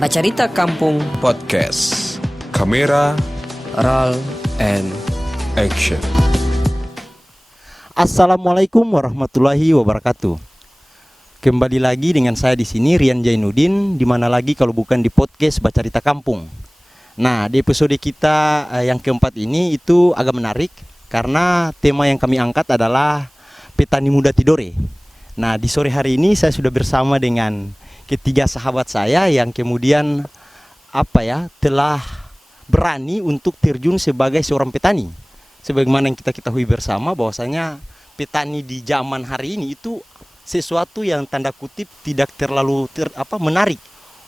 Bacarita Kampung Podcast Kamera Roll and Action. Assalamualaikum warahmatullahi wabarakatuh. Kembali lagi dengan saya di sini Rian Jainuddin, di mana lagi kalau bukan di podcast Bacarita Kampung. Nah, di episode kita yang keempat ini itu agak menarik karena tema yang kami angkat adalah petani muda Tidore. Nah, di sore hari ini saya sudah bersama dengan ketiga sahabat saya yang kemudian telah berani untuk terjun sebagai seorang petani. Sebagaimana yang kita ketahui bersama bahwasanya petani di zaman hari ini itu sesuatu yang tanda kutip tidak terlalu menarik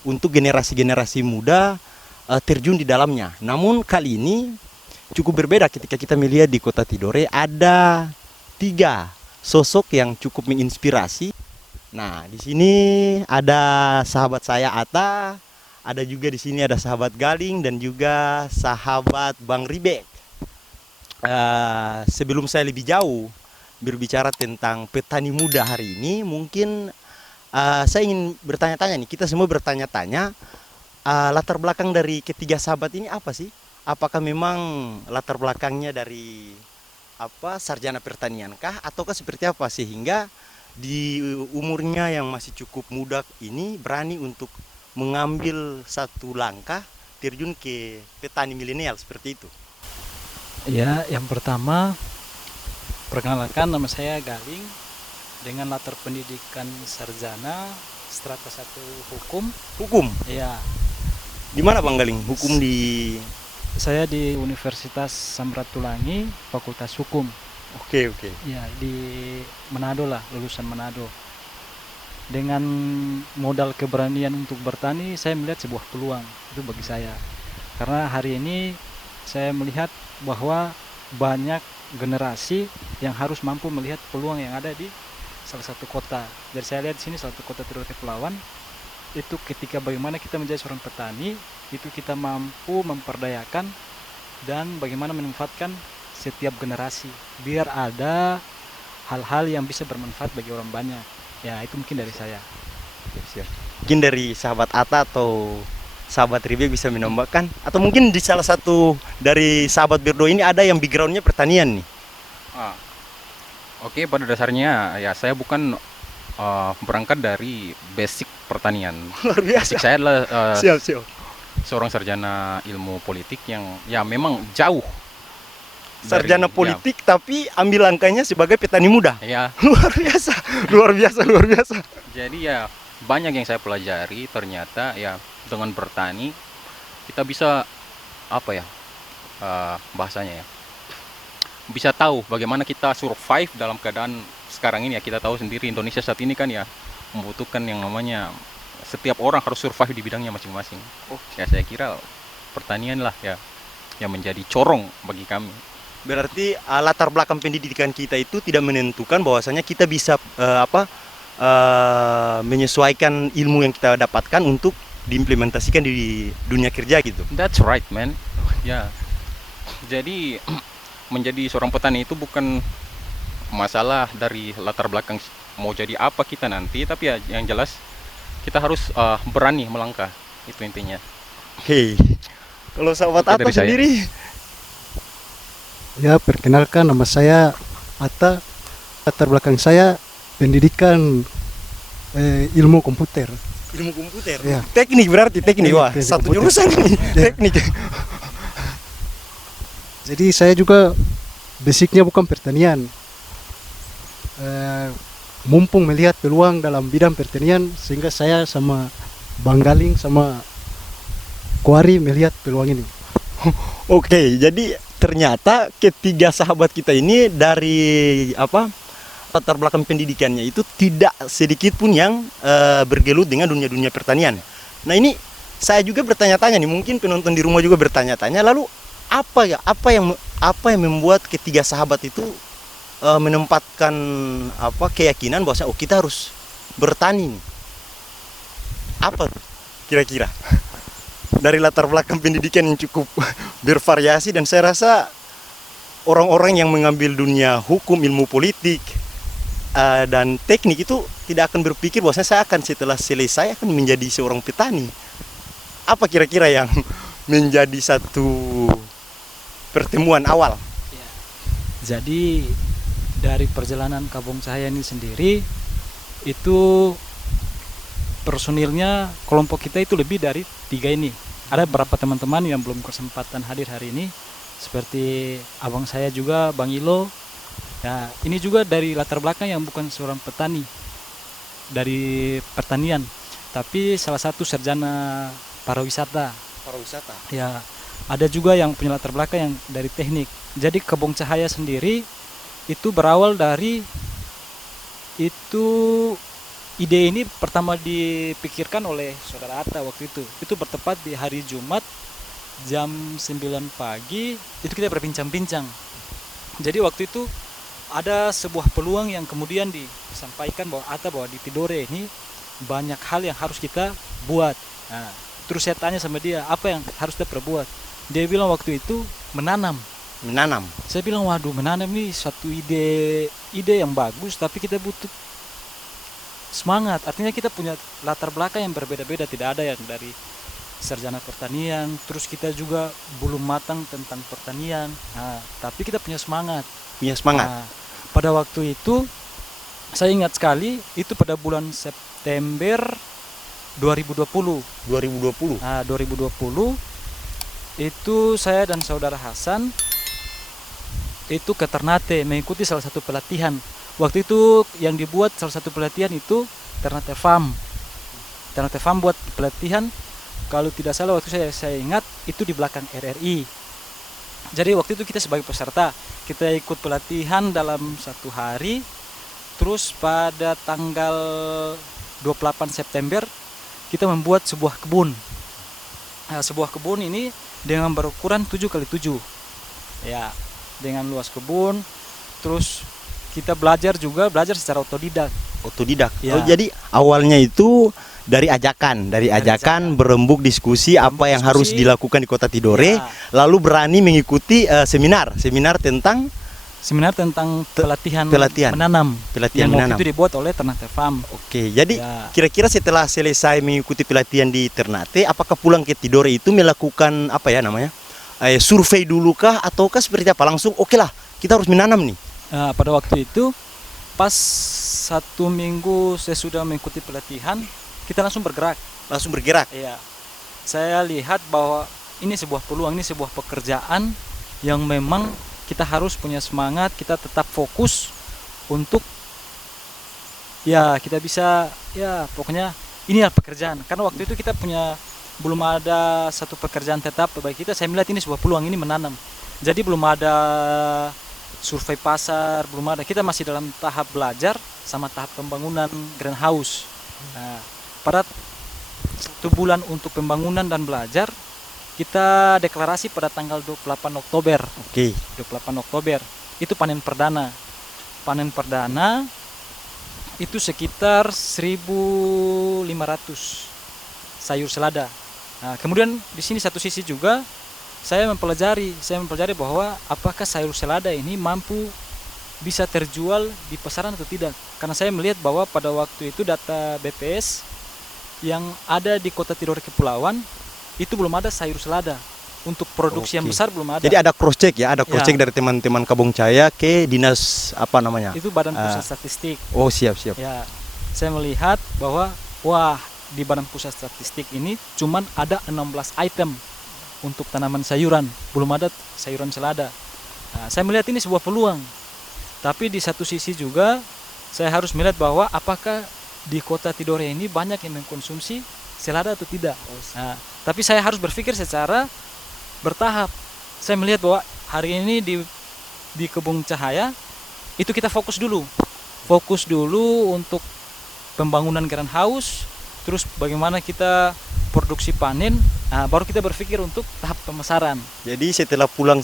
untuk generasi-generasi muda terjun di dalamnya. Namun kali ini cukup berbeda ketika kita melihat di kota Tidore ada 3 sosok yang cukup menginspirasi. Nah, di sini ada sahabat saya Atta, ada juga di sini ada sahabat Galing dan juga sahabat Bang Ribek. Sebelum saya lebih jauh berbicara tentang petani muda hari ini, mungkin saya ingin bertanya-tanya nih, kita semua bertanya-tanya latar belakang dari ketiga sahabat ini apa sih? Apakah memang latar belakangnya dari sarjana pertanian kah ataukah seperti apa sehingga di umurnya yang masih cukup muda ini berani untuk mengambil satu langkah terjun ke petani milenial seperti itu? Ya, yang pertama perkenalkan, nama saya Galing dengan latar pendidikan sarjana strata 1 hukum. Hukum? Ya. Di mana Bang Galing? Hukum di Saya di Universitas Samratulangi, Fakultas Hukum. Oke. Ya, di Manado lah, lulusan Manado. Dengan modal keberanian untuk bertani, saya melihat sebuah peluang itu bagi saya. Karena hari ini saya melihat bahwa banyak generasi yang harus mampu melihat peluang yang ada di salah satu kota. Jadi saya lihat di sini salah satu kota Tidore Kepulauan itu ketika bagaimana kita menjadi seorang petani, itu kita mampu memperdayakan dan bagaimana memanfaatkan setiap generasi biar ada hal-hal yang bisa bermanfaat bagi orang banyak. Ya, itu mungkin dari saya. Siap. Mungkin dari sahabat Atta atau sahabat Ribek bisa menambahkan, atau mungkin di salah satu dari sahabat berdua ini ada yang backgroundnya pertanian nih. Oke, pada dasarnya ya saya bukan berangkat dari basic pertanian. Luar biasa. Basic saya adalah Siap. seorang sarjana ilmu politik yang ya memang jauh Sarjana dari, politik tapi ambil langkahnya sebagai petani muda. ya Luar biasa. Jadi ya banyak yang saya pelajari, ternyata ya dengan bertani kita bisa bahasanya ya, bisa tahu bagaimana kita survive dalam keadaan sekarang ini. Ya kita tahu sendiri Indonesia saat ini kan ya membutuhkan yang namanya setiap orang harus survive di bidangnya masing-masing. Ya saya kira pertanian lah ya yang menjadi corong bagi kami. Berarti latar belakang pendidikan kita itu tidak menentukan bahwasanya kita bisa menyesuaikan ilmu yang kita dapatkan untuk diimplementasikan di dunia kerja gitu. That's right, man. Ya. Jadi menjadi seorang petani itu bukan masalah dari latar belakang mau jadi apa kita nanti, tapi ya yang jelas kita harus berani melangkah. Itu intinya. Oke. Kalau sahabat Atta dari saya. sendiri? Ya, perkenalkan, nama saya Atta. Latar belakang saya pendidikan ilmu komputer. Ilmu komputer. Ya. Teknik berarti teknik. Wah, Teknik satu komputer. jurusan nih. Ya. Teknik. Jadi saya juga basicnya bukan pertanian. Mumpung melihat peluang dalam bidang pertanian, sehingga saya sama Bang Galing sama Kuari melihat peluang ini. Oke, jadi ternyata ketiga sahabat kita ini dari latar belakang pendidikannya itu tidak sedikit pun yang bergelut dengan dunia pertanian. Nah, ini saya juga bertanya-tanya nih, mungkin penonton di rumah juga bertanya-tanya, lalu apa yang membuat ketiga sahabat itu menempatkan keyakinan bahwa kita harus bertani nih? Apa tuh kira-kira? Dari latar belakang pendidikan yang cukup bervariasi, dan saya rasa orang-orang yang mengambil dunia hukum, ilmu politik, dan teknik itu tidak akan berpikir bahwasanya saya akan setelah selesai akan menjadi seorang petani. Apa kira-kira yang menjadi satu pertemuan awal? Jadi dari perjalanan Kampung Cahaya ini sendiri itu personilnya kelompok kita itu lebih dari 3 ini. Ada beberapa teman-teman yang belum kesempatan hadir hari ini, seperti abang saya juga, Bang Ilo. Nah, ini juga dari latar belakang yang bukan seorang petani dari pertanian, tapi salah satu sarjana pariwisata. Pariwisata. Ya, ada juga yang punya latar belakang yang dari teknik. Jadi Kampung Cahaya sendiri itu berawal dari itu, ide ini pertama dipikirkan oleh saudara Atta waktu itu. Itu bertepat di hari Jumat jam 9 pagi itu kita berbincang-bincang. Jadi waktu itu ada sebuah peluang yang kemudian disampaikan bahwa Atta bahwa di Tidore ini banyak hal yang harus kita buat. Nah, terus saya tanya sama dia, apa yang harus kita perbuat? Dia bilang waktu itu menanam. Saya bilang, waduh, menanam ini satu ide yang bagus, tapi kita butuh semangat. Artinya kita punya latar belakang yang berbeda-beda, tidak ada yang dari sarjana pertanian, terus kita juga belum matang tentang pertanian. Nah, tapi kita punya semangat. Nah, pada waktu itu saya ingat sekali, itu pada bulan September 2020. Nah, 2020 itu saya dan saudara Hasan itu ke Ternate mengikuti salah satu pelatihan. Waktu itu yang dibuat salah satu pelatihan itu Ternate Farm. Ternate Farm buat pelatihan, kalau tidak salah waktu saya ingat itu di belakang RRI. Jadi waktu itu kita sebagai peserta, kita ikut pelatihan dalam 1 hari. Terus pada tanggal 28 September kita membuat sebuah kebun. Nah, sebuah kebun ini dengan berukuran 7x7. Ya, dengan luas kebun. Terus kita belajar secara otodidak. Ya. Oh, jadi awalnya itu dari ajakan berembuk diskusi apa yang harus dilakukan di Kota Tidore, lalu berani mengikuti seminar tentang pelatihan menanam. Yang waktu itu dibuat oleh Ternate Farm. Oke, jadi kira-kira setelah selesai mengikuti pelatihan di Ternate, apakah pulang ke Tidore itu melakukan apa ya namanya? Survei dulu kah ataukah seperti apa? Langsung oke lah, kita harus menanam nih. Pada waktu itu pas 1 minggu saya sudah mengikuti pelatihan, kita langsung bergerak. Iya. Saya lihat bahwa ini sebuah peluang, ini sebuah pekerjaan yang memang kita harus punya semangat, kita tetap fokus untuk ya kita bisa, ya pokoknya inilah pekerjaan. Karena waktu itu kita belum ada satu pekerjaan tetap bagi kita. Saya melihat ini sebuah peluang, ini menanam. Jadi belum ada survei pasar, belum ada. Kita masih dalam tahap belajar sama tahap pembangunan greenhouse. Nah, pada 1 bulan untuk pembangunan dan belajar, kita deklarasi pada tanggal 28 Oktober. Oke. 28 Oktober itu panen perdana. Panen perdana itu sekitar 1.500 sayur selada. Nah, kemudian di sini satu sisi juga saya mempelajari bahwa apakah sayur selada ini mampu bisa terjual di pasaran atau tidak. Karena saya melihat bahwa pada waktu itu data BPS yang ada di Kota Tidore Kepulauan itu belum ada sayur selada. Untuk produksi yang besar belum ada. Jadi ada cross check ya, dari teman-teman Kampung Cahaya ke dinas apa namanya? Itu Badan Pusat Statistik. Oh, siap. Ya, saya melihat bahwa di Badan Pusat Statistik ini cuman ada 16 item untuk tanaman sayuran, belum ada sayuran selada. Nah, saya melihat ini sebuah peluang. Tapi di satu sisi juga saya harus melihat bahwa apakah di Kota Tidore ini banyak yang mengkonsumsi selada atau tidak. Nah, tapi saya harus berpikir secara bertahap. Saya melihat bahwa hari ini di Kampung Cahaya itu kita fokus dulu untuk pembangunan greenhouse, terus bagaimana kita produksi panen, baru kita berpikir untuk tahap pemasaran. Jadi setelah pulang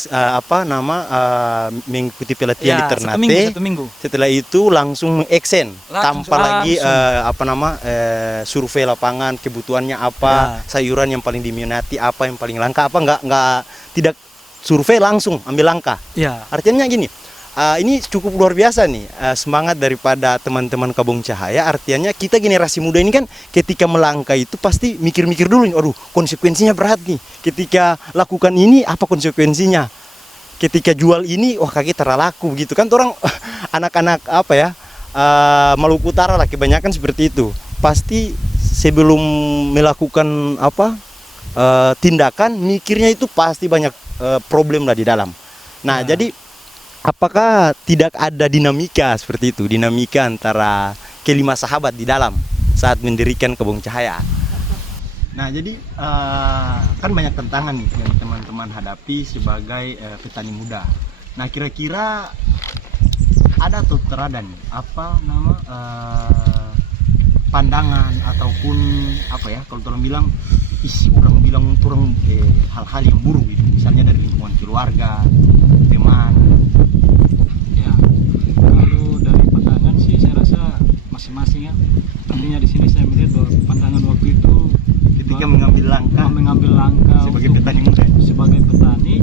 mengikuti pelatihan di Ternate, 1 minggu. Setelah itu langsung meng-action tanpa lagi survei lapangan kebutuhannya apa, sayuran yang paling diminati apa, yang paling langka apa, tidak survei, langsung ambil langkah. Ya. Artinya gini, ini cukup luar biasa nih semangat daripada teman-teman Kabung Cahaya. Artinya kita generasi muda ini kan ketika melangkah itu pasti mikir-mikir dulu nih, aduh konsekuensinya berat nih. Ketika lakukan ini apa konsekuensinya? Ketika jual ini, wah kaki terlaku gitu kan. Orang anak-anak apa ya Maluku Utara lah kebanyakan seperti itu. Pasti sebelum melakukan apa tindakan mikirnya itu pasti banyak problem lah di dalam. Nah jadi apakah tidak ada dinamika seperti itu, dinamika antara kelima sahabat di dalam saat mendirikan Kabung Cahaya? Nah jadi kan banyak tantangan nih yang teman-teman hadapi sebagai petani muda. Nah kira-kira ada atau terada nih apa nama pandangan ataupun apa ya kalau orang bilang orang bilang hal-hal yang buruk gitu, misalnya dari lingkungan keluarga, teman. Ya, kalau dari pandangan sih saya rasa masing-masing ya. Artinya di sini saya melihat bahwa pandangan waktu itu Ketika mengambil langkah sebagai petani muda, sebagai petani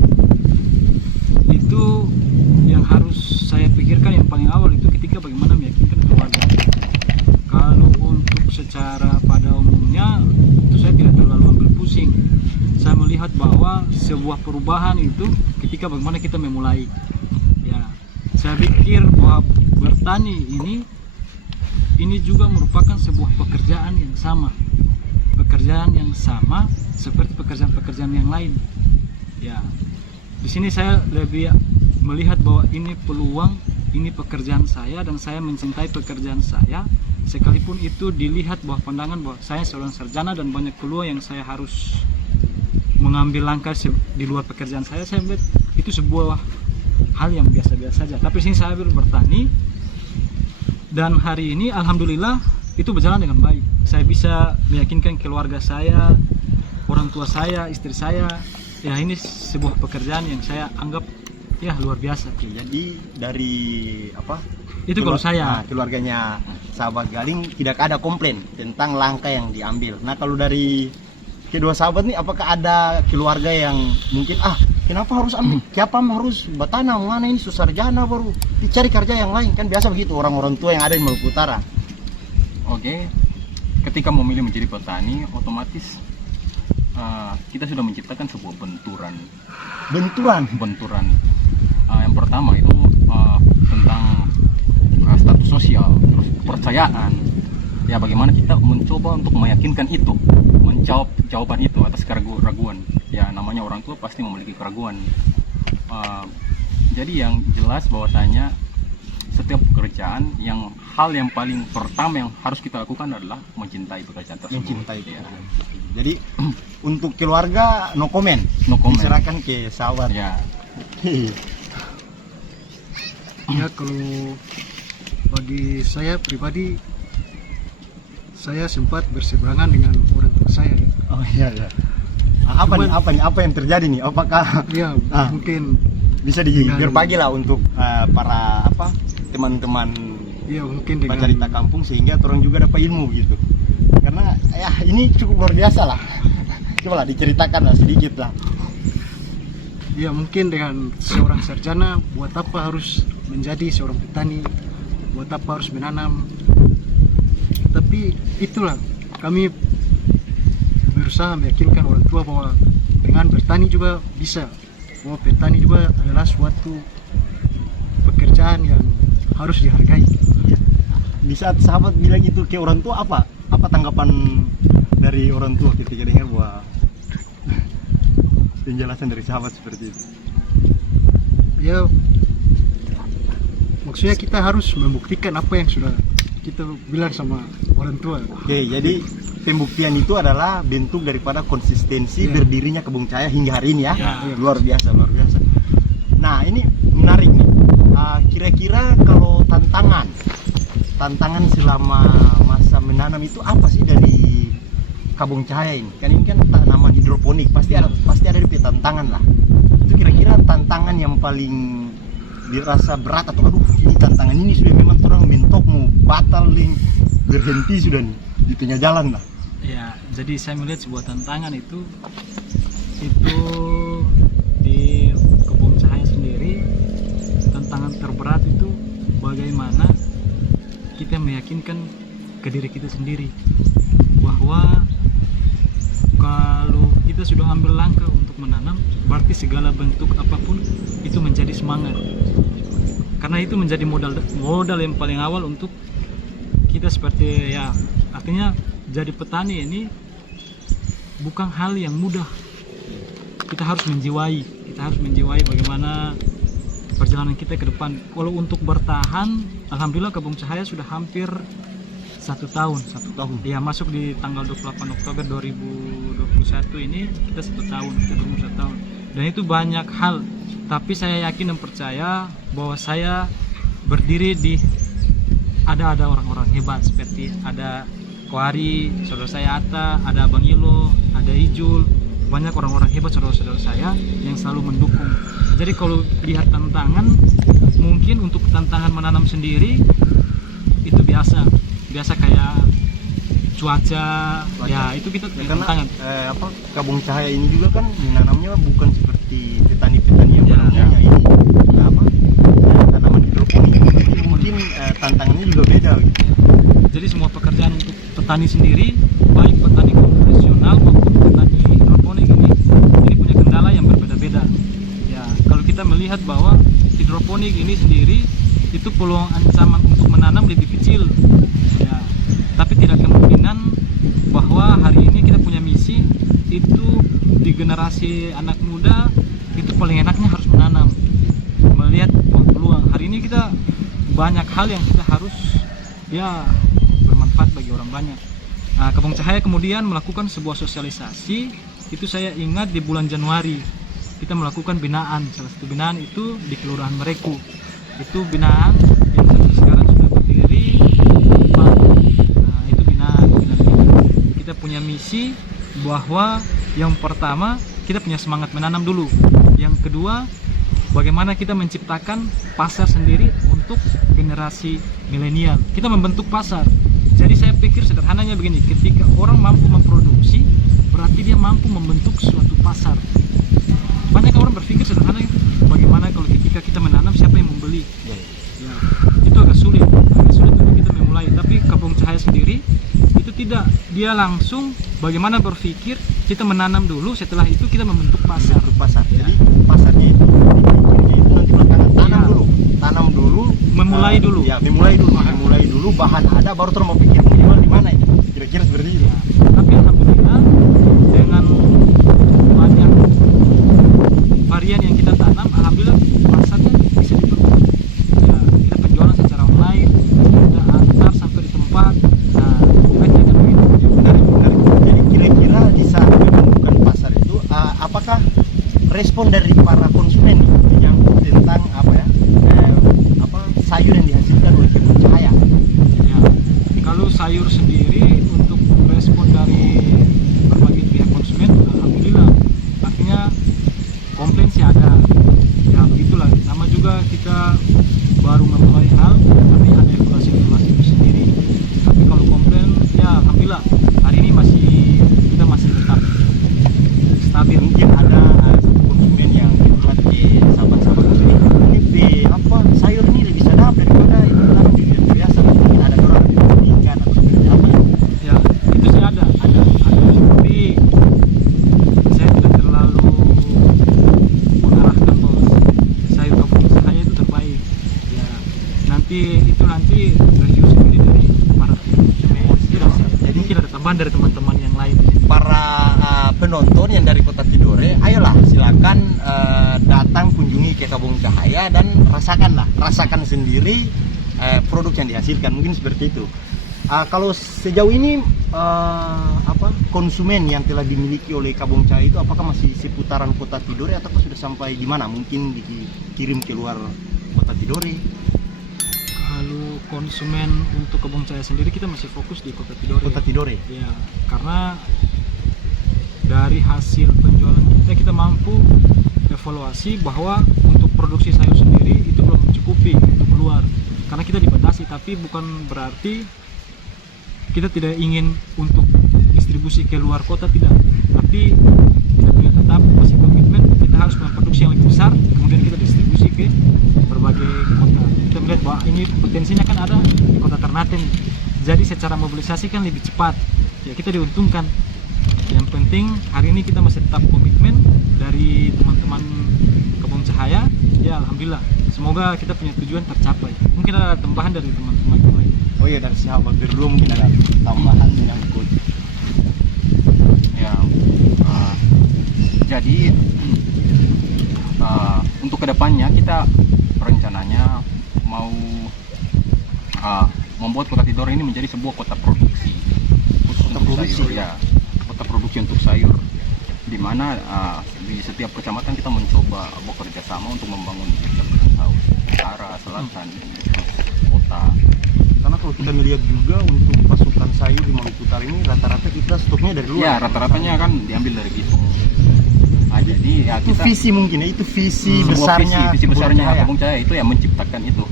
itu yang harus saya pikirkan yang paling awal itu ketika bagaimana meyakinkan keluarga. Kalau untuk secara pada umumnya itu saya tidak terlalu ambil pusing. Saya melihat bahwa sebuah perubahan itu ketika bagaimana kita memulai. Ya, saya pikir bahwa bertani ini juga merupakan sebuah pekerjaan yang sama. Pekerjaan yang sama seperti pekerjaan-pekerjaan yang lain. Ya, di sini saya lebih melihat bahwa ini peluang, ini pekerjaan saya dan saya mencintai pekerjaan saya. Sekalipun itu dilihat bahwa pandangan bahwa saya seorang sarjana dan banyak peluang yang saya harus mengambil langkah di luar pekerjaan saya melihat itu sebuah hal yang biasa-biasa saja. Tapi sini saya bertani dan hari ini alhamdulillah itu berjalan dengan baik. Saya bisa meyakinkan keluarga saya, orang tua saya, istri saya, ya ini sebuah pekerjaan yang saya anggap ya luar biasa. Jadi dari apa? Itu kalau saya keluarganya sahabat Galing tidak ada komplain tentang langkah yang diambil. Nah kalau dari kedua sahabat nih, apakah ada keluarga yang mungkin kenapa harus ambil? Siapa harus bertanam? Mana ini susarjana baru dicari kerja yang lain, kan biasa begitu orang-orang tua yang ada di Maluku Utara. Oke, ketika memilih menjadi petani, otomatis kita sudah menciptakan sebuah benturan. Yang pertama itu tentang status sosial, terus kepercayaan. Ya bagaimana kita mencoba untuk meyakinkan itu, menjawab jawaban itu atas keraguan. Ya namanya orang tua pasti memiliki keraguan. Jadi yang jelas bahwasanya setiap pekerjaan hal yang paling pertama yang harus kita lakukan adalah mencintai pekerjaan tersebut. Ya. Jadi untuk keluarga no comment. Diserahkan ke sahabat. Ya. Ya kalau bagi saya pribadi, saya sempat berseberangan dengan orang tua saya. Ya. Oh iya. Apa yang terjadi nih? Apakah ya mungkin bisa berbagi lah untuk para teman-teman ya mungkin dengan Bacarita Kampung sehingga orang juga dapat ilmu gitu. Karena ya ini cukup luar biasa lah. Coba lah diceritakan lah sedikit lah. Ya mungkin dengan seorang sarjana buat apa harus menjadi seorang petani, buat apa harus menanam. Tapi itulah kami berusaha meyakinkan orang tua bahwa dengan bertani juga bisa, bahwa petani juga adalah suatu pekerjaan yang harus dihargai. Di saat sahabat bilang itu ke orang tua, apa tanggapan dari orang tua ketika dengar bahwa penjelasan dari sahabat seperti itu? Ya maksudnya kita harus membuktikan apa yang sudah kita bilang sama orang tua. Oke, jadi pembuktian itu adalah bentuk daripada konsistensi berdirinya Kabung Cahaya hingga hari ini ya. Luar biasa. Nah ini menarik nih. Kira-kira kalau tantangan selama masa menanam itu apa sih dari Kabung Cahaya ini? Kan ini kan tanaman hidroponik, pasti ada di tantangan lah. Itu kira-kira tantangan yang paling dirasa berat atau ini tantangan ini sudah memang orang mentok mau batal berhenti sudah nih di tengah jalan lah. Ya, jadi saya melihat sebuah tantangan itu di Kabung Cahaya sendiri. Tantangan terberat itu bagaimana kita meyakinkan ke diri kita sendiri bahwa kalau kita sudah ambil langkah untuk menanam, berarti segala bentuk apapun itu menjadi semangat. Karena itu menjadi modal yang paling awal untuk kita, seperti ya, artinya jadi petani ini bukan hal yang mudah. Kita harus menjiwai bagaimana perjalanan kita ke depan. Kalau untuk bertahan, alhamdulillah Kebun Cahaya sudah hampir 1 tahun. Ya, masuk di tanggal 28 Oktober 2021 ini kita 1 tahun, kita berumur 1 tahun. Dan itu banyak hal, tapi saya yakin dan percaya bahwa saya berdiri di ada orang-orang hebat, seperti ada Koari, saudara saya Atta, ada Abang Ilo, ada Ijul, banyak orang-orang hebat saudara-saudara saya yang selalu mendukung. Jadi kalau lihat tantangan, mungkin untuk tantangan menanam sendiri itu biasa kayak cuaca. Ya itu kita tantangan. Kebun Cahaya ini juga kan menanamnya bukan seperti petani-petani yang menanamnya ini tanaman hidroponik. Mungkin tantangannya juga beda gitu. Jadi semua pekerjaan untuk petani sendiri, baik petani konvensional maupun petani hidroponik ini punya kendala yang berbeda-beda. Ya, kalau kita melihat bahwa hidroponik ini sendiri itu peluang ancaman untuk menanam lebih kecil. Ya, tapi tidak kemungkinan bahwa hari ini kita punya misi itu di generasi anak muda itu paling enaknya harus menanam, melihat peluang. Hari ini kita banyak hal yang kita harus ya bermanfaat bagi orang banyak. Nah, Kebun Cahaya kemudian melakukan sebuah sosialisasi. Itu saya ingat di bulan Januari kita melakukan binaan. Salah satu binaan itu di Kelurahan Mereku. Itu binaan yang sampai sekarang sudah berdiri 4. Nah, itu binaan. Kita punya misi bahwa yang pertama kita punya semangat menanam dulu. Yang kedua, bagaimana kita menciptakan pasar sendiri untuk generasi milenial. Kita membentuk pasar. Jadi saya pikir sederhananya begini, ketika orang mampu memproduksi, berarti dia mampu membentuk suatu pasar. Banyak orang berpikir sederhananya, bagaimana kalau ketika kita menanam, siapa yang membeli? Ya, itu agak sulit untuk kita memulai. Tapi Kebun Cahaya sendiri itu tidak, dia langsung bagaimana berpikir, kita menanam dulu, setelah itu kita membentuk pasar. Jadi pasarnya itu nanti belakangan tanam dulu, memulai dulu. Bahan ada, baru terus mau pikir minimal di mana ini. Kira-kira seperti itu. Tapi alhamdulillah dengan banyak varian yang kita tanam, alhamdulillah pasarnya bisa diperlukan. Ya, kita penjualan secara online, kita antar sampai di tempat. Nah, kira-kira begitu. Menarik. Jadi kira-kira di saat pembentukan pasar itu, apakah respon dari para konsumen yang tentang sayur yang dihasilkan oleh Kebun Cahaya? Ya, kalau sayur sendiri untuk respon dari berbagai pihak konsumen, alhamdulillah, artinya komplain sih ada. Ya begitulah. Nama juga kita baru memulai hal, tapi ada evaluasi itu sendiri. Tapi kalau komplain, ya alhamdulillah hari ini kita masih tetap stabil. Mungkin ada satu konsumen yang curhat ke sahabat-sahabat ini sayur ini lebih sedap daripada itu tanam di biasa. Mungkin ada orang ikan atau seperti apa? Ya, itu sih ada. Tapi saya tidak terlalu mengarahkan bahwa sayur Kebun Cahaya itu terbaik. Ya, nanti review sendiri dari para konsumen. Jadi mungkin ada tambahan dari teman-teman yang lain. Para penonton yang dari Kota Tidore, ayolah silakan datang kunjungi ke Kebun Cahaya dan rasakan sendiri produk yang dihasilkan. Mungkin seperti itu. Kalau sejauh ini konsumen yang telah dimiliki oleh Kebun Cahaya itu apakah masih seputaran Kota Tidore atau sudah sampai di mana? Mungkin dikirim keluar Kota Tidore. Kalau konsumen untuk Kebun Cahaya sendiri kita masih fokus di Kota Tidore. Ya, karena dari hasil penjualan kita mampu evaluasi bahwa untuk produksi sayur sendiri itu belum mencukupi untuk keluar. Karena kita dibatasi, tapi bukan berarti kita tidak ingin untuk distribusi ke luar kota, tidak. Tapi kita tetap masih komitmen, kita harus memproduksi yang lebih besar, kemudian kita distribusi ke berbagai berbagai kota. Kita melihat bahwa ini potensinya kan ada di kota Ternate nih. Jadi secara mobilisasi kan lebih cepat. Ya kita diuntungkan. Yang penting hari ini kita masih tetap komitmen dari teman-teman Kebun Cahaya. Ya alhamdulillah. Semoga kita punya tujuan tercapai. Mungkin ada tambahan dari teman-teman yang lain. Oh iya, dari sahabat berdua mungkin ada tambahan menyangkut. Ya, jadi untuk kedepannya kita rencananya mau membuat Kota Tidore ini menjadi sebuah kota produksi. Kota produksi, sayur, ya, kota produksi untuk sayur. Di mana di setiap kecamatan kita mencoba bekerja sama untuk membangun greenhouse utara, selatan, terus kota. Karena kalau kita melihat juga untuk pasukan sayur di Maluku Utara ini rata-rata kita stoknya dari luar. Ya, rata-ratanya kan diambil dari Bitung. Jadi ya Itu kita visi mungkin ya, itu visi sebuah besarnya. visi besarnya Kebun Cahaya. Kebun Cahaya itu ya menciptakan itu.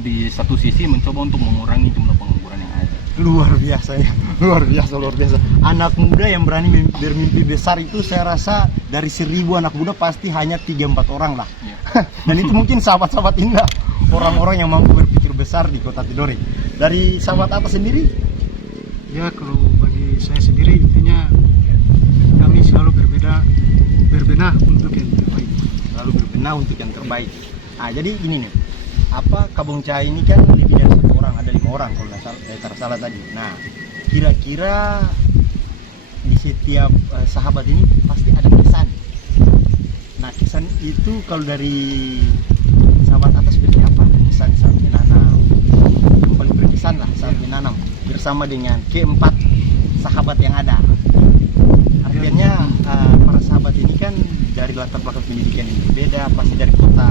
Di satu sisi mencoba untuk mengurangi jumlah pengangguran yang ada. Luar biasa ya, luar biasa. Anak muda yang berani bermimpi besar itu saya rasa dari 1000 anak muda pasti hanya 3-4 orang lah. Ya. Dan itu mungkin sahabat-sahabat ini lah orang-orang yang mampu berpikir besar di Kota Tidore. Dari sahabat atas sendiri? Ya kalau bagi saya sendiri intinya kami selalu berbenah untuk yang terbaik. Lalu berbenah untuk yang terbaik. Nah, jadi gini nih, apa Kebun Cahaya ini kan lebih dari 1 orang, ada 5 orang kalau tidak salah tadi. Nah, kira-kira di setiap sahabat ini pasti ada kesan. Nah, kesan itu kalau dari sahabat atas seperti apa? Kesan saat menanam, yang paling berkesan lah saat menanam bersama dengan keempat sahabat yang ada. Artinya para sahabat ini kan dari latar belakang pendidikan yang berbeda, pasti dari kota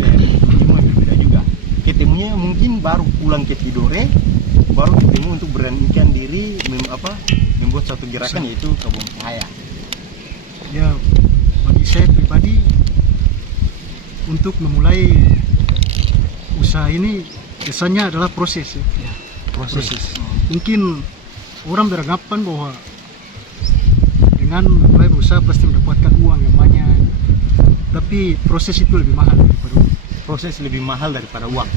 yang berbeda juga. Ketemunya mungkin baru pulang ke Tidore, baru ketemu untuk beranikan diri membuat satu gerakan yaitu Kebun Cahaya. Ya bagi saya pribadi untuk memulai usaha ini kesannya adalah proses ya. Proses. Mungkin orang beranggapan bahwa dengan mulai berusaha pasti mendapatkan uang yang banyak, tapi proses itu lebih mahal daripada uang. Proses lebih mahal daripada uang.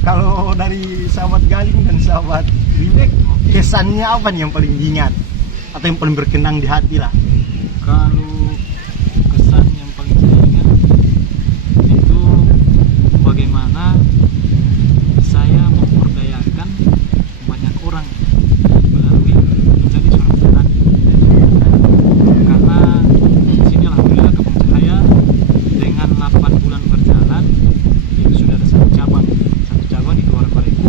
Kalau dari sahabat Galing dan sahabat Ribek, kesannya apa nih yang paling diingat atau yang paling berkenang di hati lah? Kalau kesan yang paling saya ingat itu bagaimana saya memperdayakan banyak orang melalui menjadi seorang petani. Karena di sini alhamdulillah Kebun Cahaya dengan 8 bulan berjalan itu sudah ada satu cabang di Kelurahan Bareku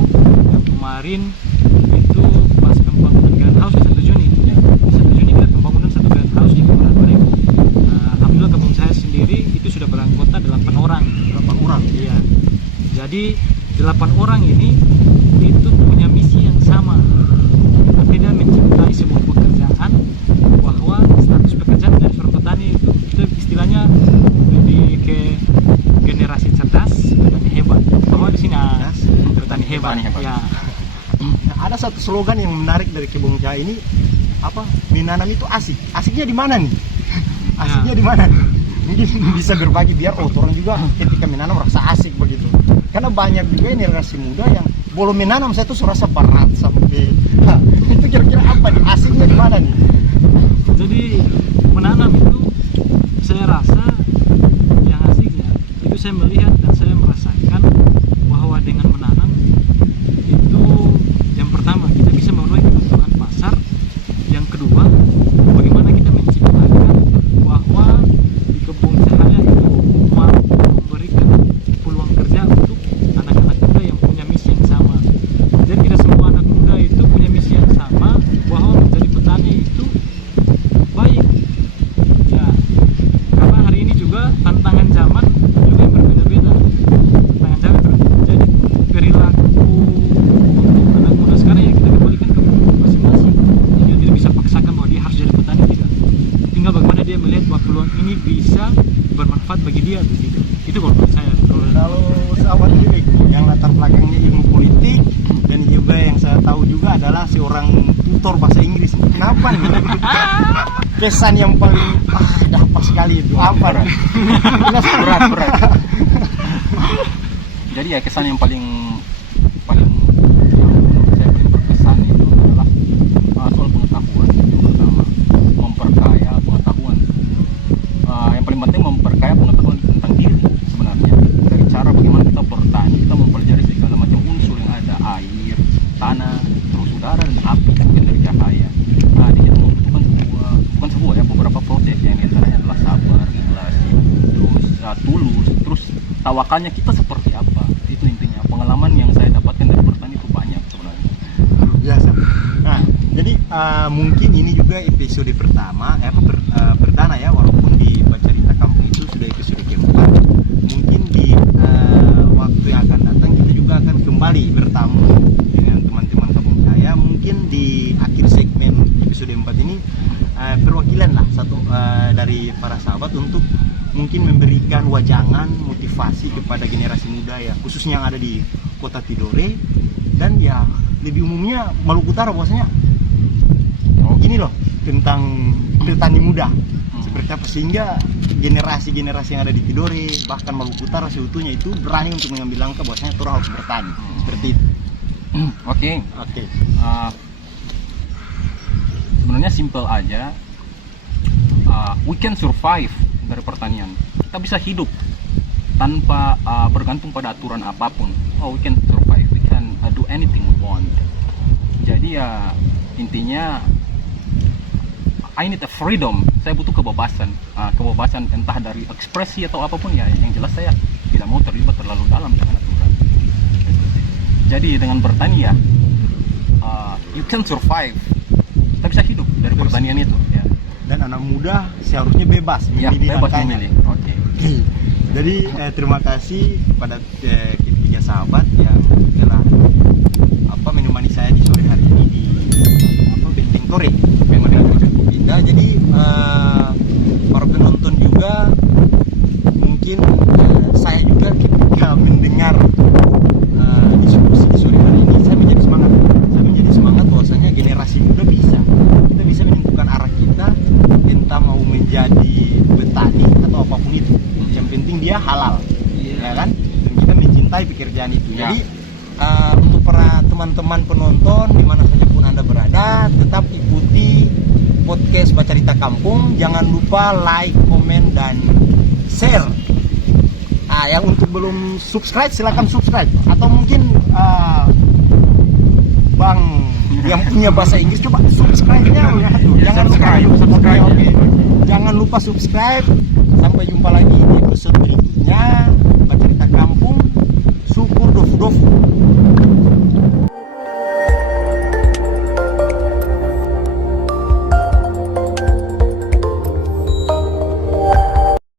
yang kemarin itu pas pembangunan greenhouse di 1 Juni. Di 1 Juni kita pembangunan satu greenhouse di Kelurahan Bareku. Alhamdulillah Kebun Cahaya sendiri itu sudah beranggota 8 orang. 8 orang? Iya. Jadi 8 orang ini itu punya misi yang sama. Artinya menciptai sebuah pekerjaan bahwa status pekerjaan dari seorang petani itu istilahnya lebih ke generasi cerdas, petani hebat. Bahwa di sini petani hebat. Ya. Nah, ada satu slogan yang menarik dari Kebun Cahaya ini, apa? Menanam itu asik. Asiknya di mana nih? Asiknya di mana nih? Mungkin bisa berbagi biar orang juga ketika menanam rasa asik begitu. Karena banyak juga generasi muda yang belum menanam, saya tuh rasa berat sampai. Itu kira-kira apa nih? Asiknya di mana nih? Jadi menanam itu saya rasa yang asiknya itu saya melihat dan saya merasakan bahwa dengan menanam itu yang pertama kita bisa memenuhi kebutuhan pasar, yang kedua bagaimana kita menciptakan bahwa di Kebun Cahaya itu mampu memberikan peluang kerja untuk anak-anak muda yang punya misi yang sama. Jadi tidak semua anak muda itu punya misi yang sama bahwa menjadi petani itu baik ya, karena hari ini juga tantangan zaman juga yang berbeda-beda. Tantangan zaman jadi perilaku untuk anak muda sekarang ya kita kembalikan ke masing-masing. Jadi tidak bisa paksakan bahwa dia harus jadi petani, tidak. Tinggal bagaimana dia melihat bahwa peluang ini bisa bermanfaat bagi dia begitu. Itu kalau menurut saya. Kalau sahabat Ribek yang latar belakangnya ilmu politik dan juga yang saya tahu juga adalah seorang tutor bahasa Inggris. Kenapa nih? Kesan yang paling dapat dampak sekali itu. Apa dong? Berat. Jadi ya kesan yang paling yang menurut saya paling berkesan itu adalah soal pengetahuan yang pertama, memperkaya pengetahuan. Yang paling penting memperkaya pengetahuan tentang diri sebenarnya, dari cara bagaimana kita bertani, kita mempelajari segala macam unsur yang ada, air, tanah, terus udara dan api, kemudian dari cahaya. Jadi kita membutuhkan beberapa proses yang diantaranya adalah sabar, ikhlas, terus tulus, terus tawakalnya kita seperti apa. Itu intinya. Pengalaman yang saya dapatkan dari bertani itu banyak sebenarnya. Biasa. Nah, jadi mungkin ini juga episode pertama, perdana ya, walaupun di Bacarita Kampung itu sudah episode keempat. Mungkin di waktu yang akan datang kita juga akan kembali bertamu dengan teman-teman kampung saya. Mungkin di akhir segmen episode 4 ini perwakilan lah dari para sahabat untuk mungkin memberikan wajangan motivasi kepada generasi muda ya, khususnya yang ada di Kota Tidore dan ya lebih umumnya Maluku Utara, bahwasanya ini loh tentang petani muda seperti apa, sehingga generasi-generasi yang ada di Tidore bahkan Maluku Utara seutuhnya itu berani untuk mengambil langkah bahwasanya orang harus bertani seperti itu. Oke. Sebenarnya simple aja. We can survive dari pertanian. Kita bisa hidup tanpa bergantung pada aturan apapun. We can survive. We can do anything we want. Jadi ya intinya I need a freedom. Saya butuh kebebasan. Kebebasan entah dari ekspresi atau apapun ya. Yang jelas saya tidak mau terlibat terlalu dalam dengan aturan. Jadi dengan bertani ya, you can survive. Kita bisa hidup dari pertanian itu. Ya. Dan anak muda seharusnya bebas memilih langkahnya. Oke. Jadi terima kasih kepada ketiga sahabat yang telah menemani saya di sore hari ini di Benteng Tore. Pindah. Jadi para penonton juga mungkin saya juga ketika mendengar diskusi di sore hari ini saya menjadi semangat bahwasanya generasi muda kita bisa menentukan arah kita, entah mau menjadi petani atau apapun itu. Yang penting dia halal, ya kan? Dan kita mencintai pekerjaan itu. Ya. Jadi untuk para teman-teman penonton di mana saja pun Anda berada, tetap ikuti podcast Bacarita Kampung. Jangan lupa like, komen, dan share. Yang untuk belum subscribe silakan subscribe, atau mungkin Bang yang punya bahasa Inggris coba subscribe-nya. Jangan lupa subscribe. Okay. Jangan lupa subscribe. Sampai jumpa lagi di episode berikutnya Bacarita Kampung. Syukur dofu-dofu.